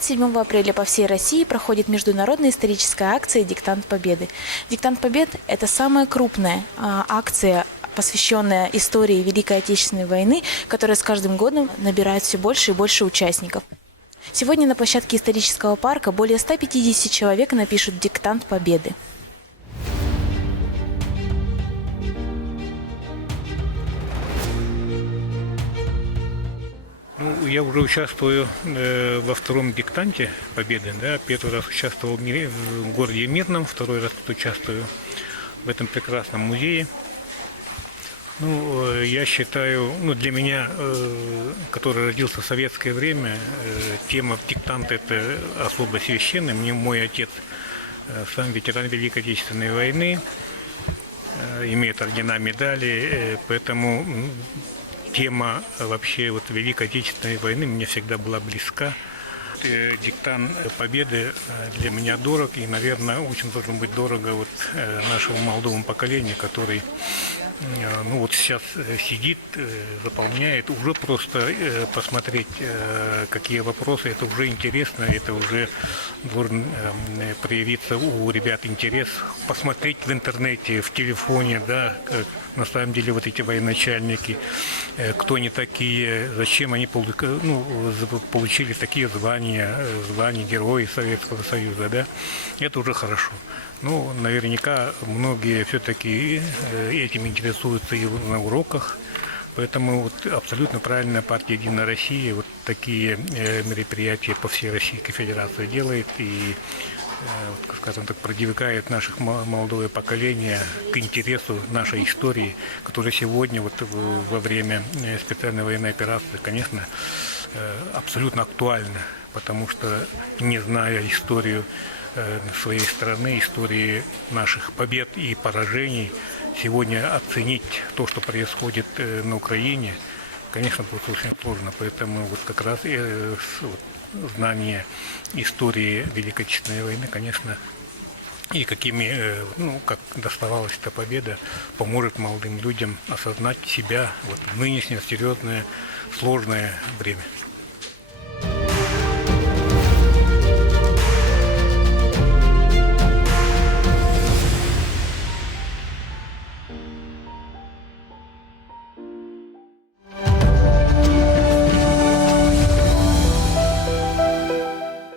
27 апреля по всей России проходит международная историческая акция «Диктант Победы». «Диктант Победы» – это самая крупная акция, посвященная истории Великой Отечественной войны, которая с каждым годом набирает все больше и больше участников. Сегодня на площадке исторического парка более 150 человек напишут «Диктант Победы». Я уже участвую во втором диктанте Победы. Да. Первый раз участвовал в городе Мирном, второй раз тут участвую в этом прекрасном музее. Я считаю, для меня, который родился в советское время, тема диктанта это особо священная. Мне мой отец сам ветеран Великой Отечественной войны, имеет ордена, медали, поэтому тема вообще Великой Отечественной войны мне всегда была близка. Диктант Победы для меня дорог и, наверное, очень должен быть дорого нашему молодому поколению, который сейчас сидит, заполняет. Уже просто посмотреть, какие вопросы, это уже интересно, это уже должен проявиться у ребят интерес. Посмотреть в интернете, в телефоне, да, на самом деле эти военачальники, кто они такие, зачем они получили такие звания Герои Советского Союза, да, это уже хорошо. Наверняка многие все-таки этим интересуются и на уроках, поэтому абсолютно правильно партия «Единая Россия» такие мероприятия по всей Российской Федерации делает и, скажем так, продвигает наших молодое поколение к интересу нашей истории, которая сегодня во время специальной военной операции, конечно, абсолютно актуальна, потому что, не зная историю своей страны, истории наших побед и поражений, сегодня оценить то, что происходит на Украине, конечно, будет очень сложно. Поэтому как раз знание истории Великой Отечественной войны, конечно, и как доставалась эта победа, поможет молодым людям осознать себя в нынешнее серьезное, сложное время.